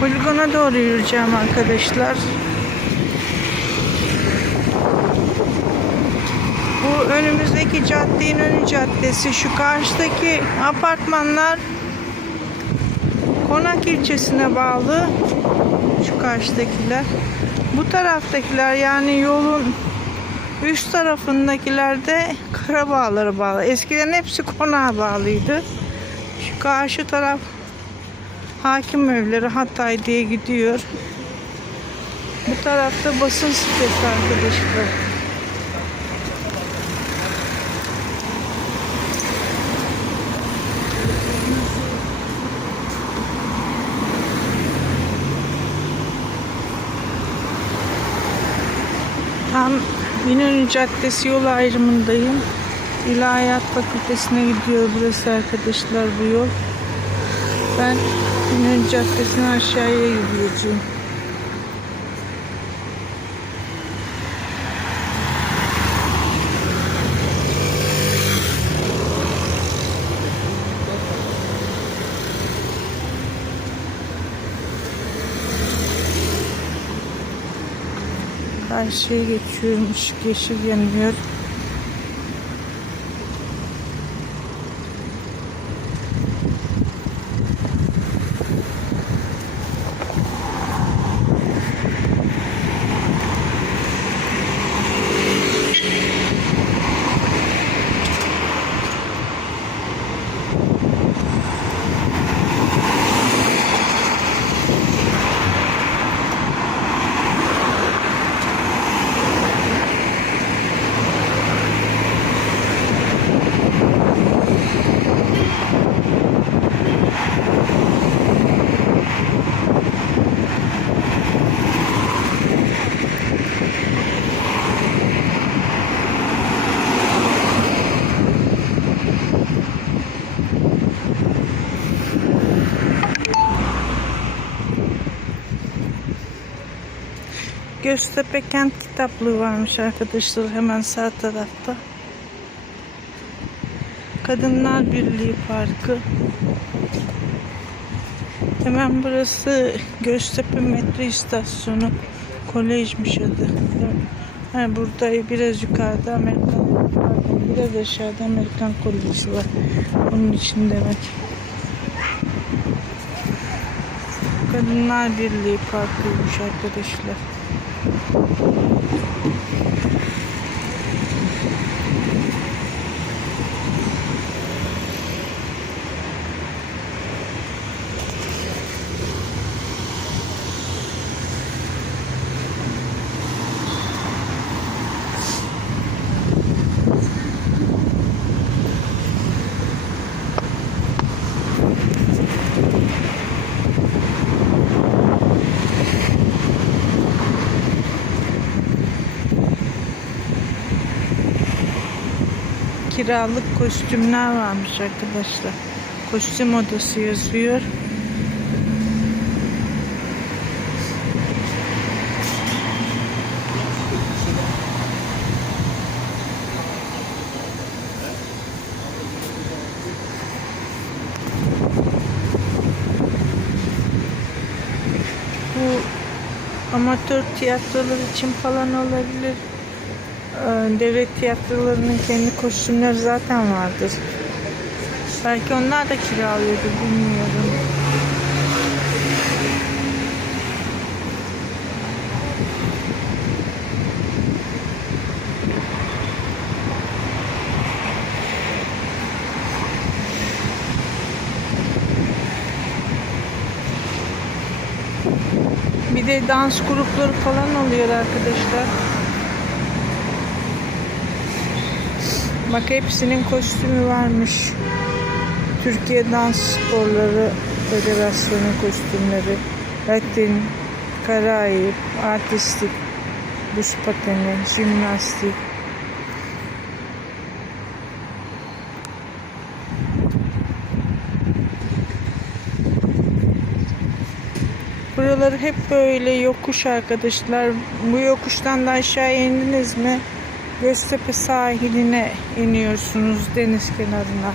Poligona doğru yürüyeceğim arkadaşlar. Bu önümüzdeki cadde İnönü Caddesi. Şu karşıdaki apartmanlar Konak ilçesine bağlı. Şu karşıdakiler. Bu taraftakiler yani yolun üst tarafındakiler de Karabağlar'a bağlı. Eskiden hepsi konağa bağlıydı. Şu karşı taraf hakim evleri Hatay diye gidiyor. Bu tarafta basın sitesi arkadaşlar. Tam İnönü Caddesi yol ayrımındayım. İlahiyat Fakültesine gidiyor burası arkadaşlar bu yol. Ben İnönü Caddesi'ne aşağıya yürüyeceğim. Karşıya geçiyorum. Işık yeşil yanıyor. Göztepe Kent Kitaplığı varmış arkadaşlar hemen sağ tarafta. Kadınlar Birliği Parkı. Hemen burası Göztepe metro istasyonu. Kolejmiş adı. Ha, burada biraz yukarıda Amerikan pardon, biraz aşağıda Amerikan Koleji var. Onun için demek. Kadınlar Birliği Parkı'ymış arkadaşlar. Thank you. Kiralık kostümler varmış arkadaşlar. Kostüm odası yazıyor. Bu amatör tiyatrolar için falan olabilir. Ee, devlet tiyatrolarının kendi kostümleri zaten vardır. Belki onlar da kiralıyordu bilmiyorum. Bir de dans grupları falan oluyor arkadaşlar. Bak hepsinin kostümü varmış. Türkiye Dans Sporları Federasyonu kostümleri. Latin, Karayip, Artistik, Buz pateni, jimnastik. Buraları hep böyle yokuş arkadaşlar. Bu yokuştan da aşağı indiniz mi? Göztepe sahiline iniyorsunuz deniz kenarına.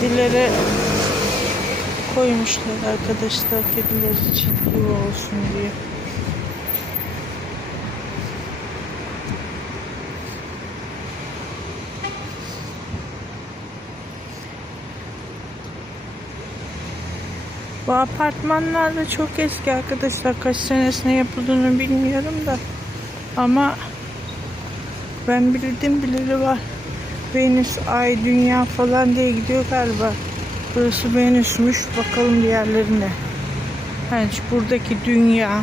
Kedilere koymuşlar arkadaşlar kediler için yuva olsun diye. Bu apartmanlar da çok eski arkadaşlar. Kaç senesine yapıldığını bilmiyorum da. Ama ben bildim bileli var. Venüs, Ay, Dünya falan diye gidiyor galiba. Burası Venüs'müş. Bakalım diğerlerine. Yani buradaki dünya.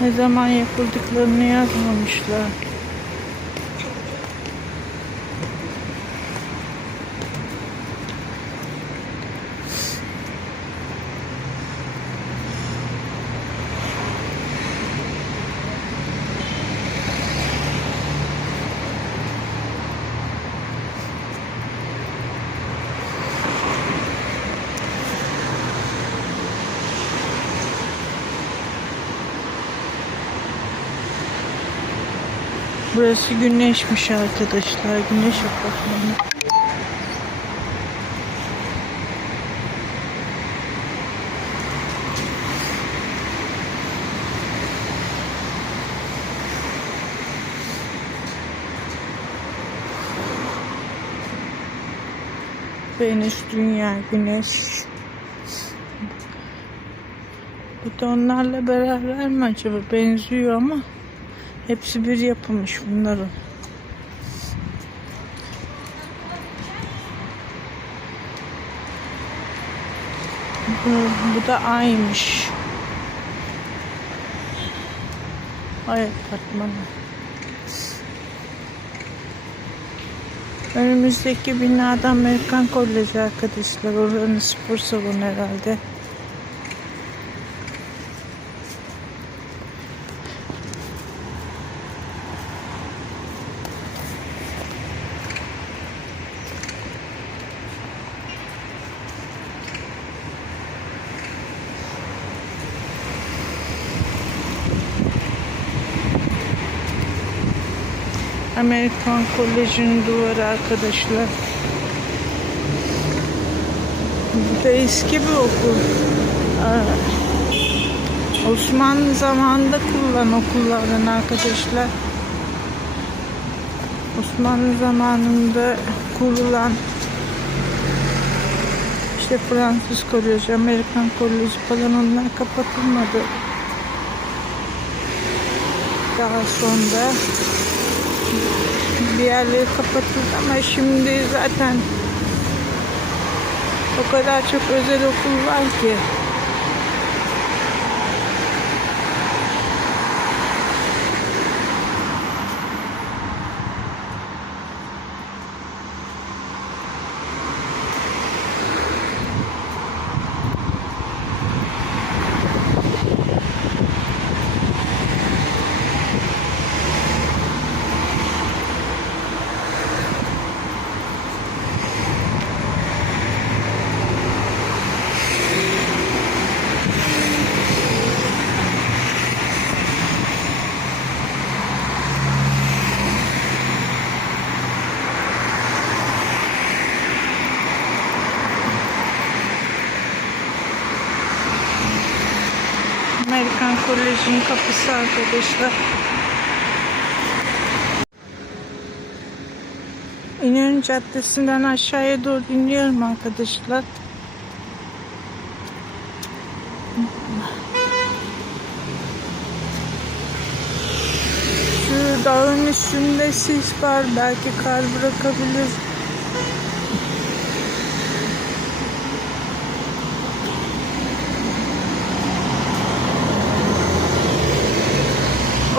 Ne zaman yapıldıklarını yazmamışlar. Burası güneşmiş arkadaşlar. Güneş apartmanı. Venüs, Dünya, Güneş. Bu da onlarla beraber mi acaba? Benziyor ama hepsi bir yapılmış bunların. Bu, bu da aymış. Ay apartmanı. Önümüzdeki binada Amerikan Koleji arkadaşlar. Oranın spor salonu herhalde. Amerikan Koleji'nin duvarı arkadaşlar. Bu da eski bir okul. Osmanlı zamanında kurulan okullardan arkadaşlar. Osmanlı zamanında kurulan işte Fransız Koleji, Amerikan Koleji falan onlar kapatılmadı. Daha sonra bir yerleri kapatıldı ama şimdi zaten o kadar çok özel okul var ki. Koleji'nin kapısı arkadaşlar. İnönü Caddesi'nden aşağıya doğru iniyorum arkadaşlar. Şu dağın üstünde sis var. Belki kar bırakabilir.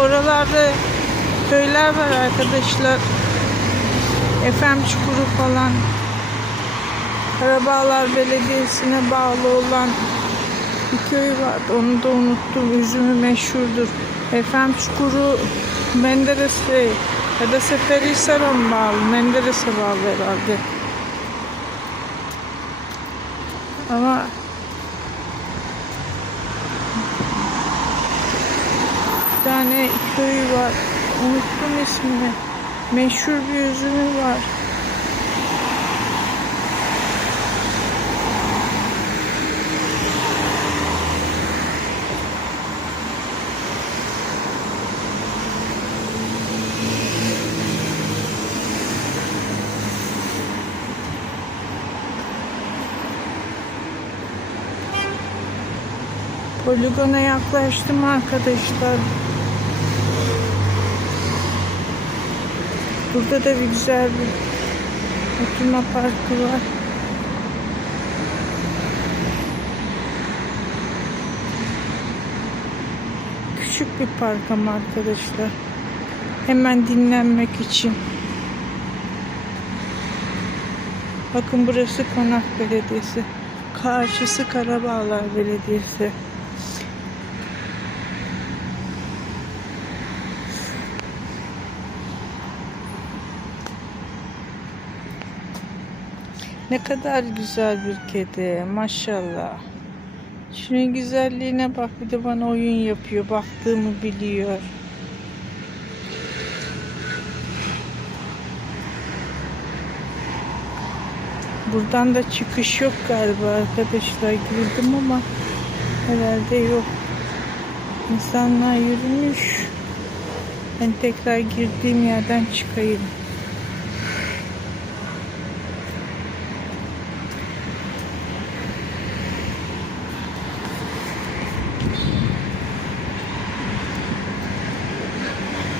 Oralarda köyler var arkadaşlar. Efem Çukuru falan. Karabağlar Belediyesi'ne bağlı olan bir köy vardı. Onu da unuttum. Üzümü meşhurdur. Efem Çukuru Menderes'e ya da Seferihisar'a mı bağlı? Menderes'e bağlı herhalde. Köyü var. Unuttum ismini. Meşhur bir üzümü var. Poligona yaklaştım arkadaşlar. Burada da bir güzel bir oturma parkı var. Küçük bir park ama arkadaşlar. Hemen dinlenmek için. Bakın burası Konak Belediyesi. Karşısı Karabağlar Belediyesi. Ne kadar güzel bir kedi. Maşallah. Şunun güzelliğine bak. Bir de bana oyun yapıyor. Baktığımı biliyor. Buradan da çıkış yok galiba arkadaşlar. Girdim ama herhalde yok. İnsanlar yürümüş. Ben tekrar girdiğim yerden çıkayım.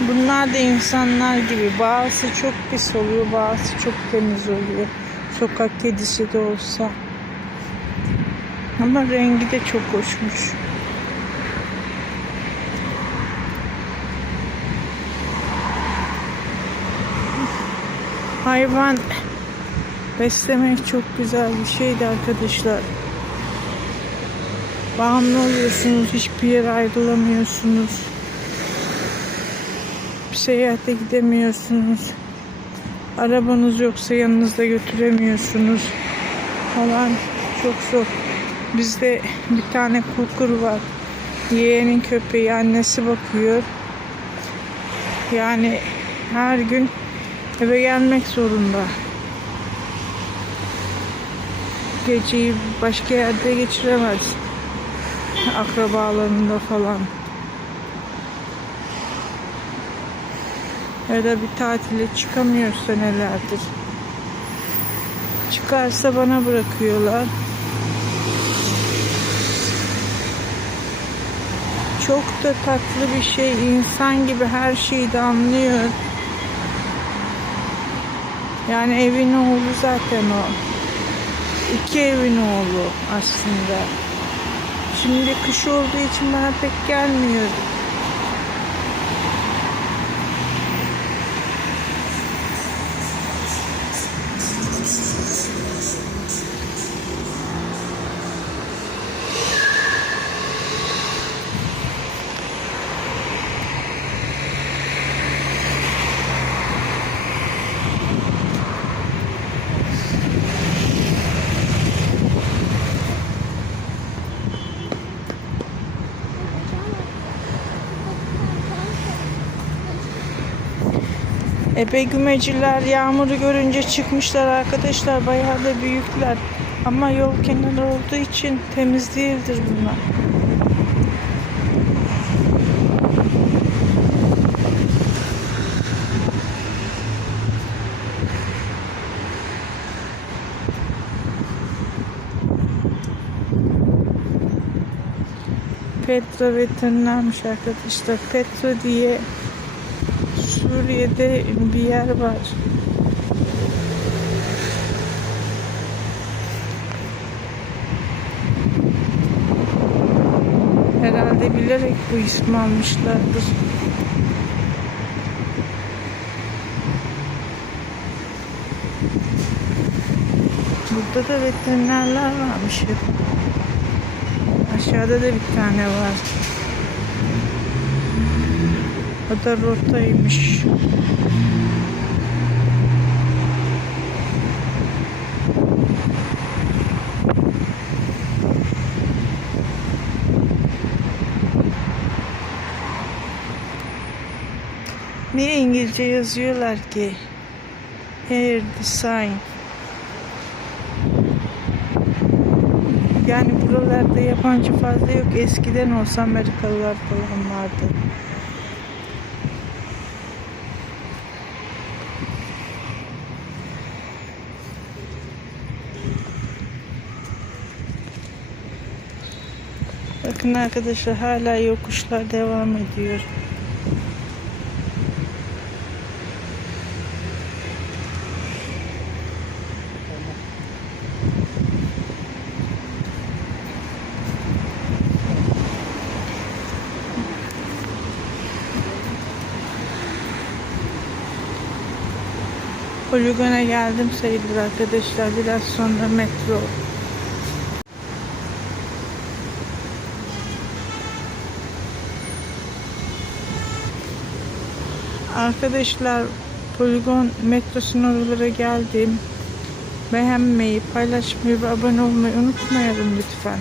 Bunlar da insanlar gibi. Bazısı çok pis oluyor, bazısı çok temiz oluyor. Sokak kedisi de olsa. Ama rengi de çok hoşmuş. Hayvan beslemek çok güzel bir şeydi arkadaşlar. Bağımlı oluyorsunuz, hiçbir yere ayrılamıyorsunuz. Bir seyahate gidemiyorsunuz. Arabanız yoksa yanınızda götüremiyorsunuz falan çok zor. Bizde bir tane kukur var. Yeğenin köpeği annesi bakıyor. Yani her gün eve gelmek zorunda. Geceyi başka yerde geçiremez. Akrabalarında falan. Da bir tatile çıkamıyor senelerdir. Çıkarsa bana bırakıyorlar. Çok da tatlı bir şey. İnsan gibi her şeyi de anlıyor. Yani evin oğlu zaten o. İki evin oğlu aslında. Şimdi kış olduğu için bana pek gelmiyor. Ebe gümeciler yağmuru görünce çıkmışlar arkadaşlar. Bayağı da büyükler. Ama yol kenarı olduğu için temiz değildir bunlar. Petra veterinermiş arkadaşlar. Petra diye Suriye'de bir yer var. Herhalde bilerek bu ismi almışlardır. Burada da veterinerler varmış. Aşağıda da bir tane var. Da rotaymış. Niye İngilizce yazıyorlar ki? Hair design. Yani buralarda yabancı fazla yok. Eskiden olsa Amerikalılar falan vardı. Bakın arkadaşlar hala yokuşlar devam ediyor. Poligona geldim sayılır arkadaşlar. Biraz sonra metro. Arkadaşlar Poligon metrosunun oralara geldim. Beğenmeyi, paylaşmayı ve abone olmayı unutmayalım lütfen.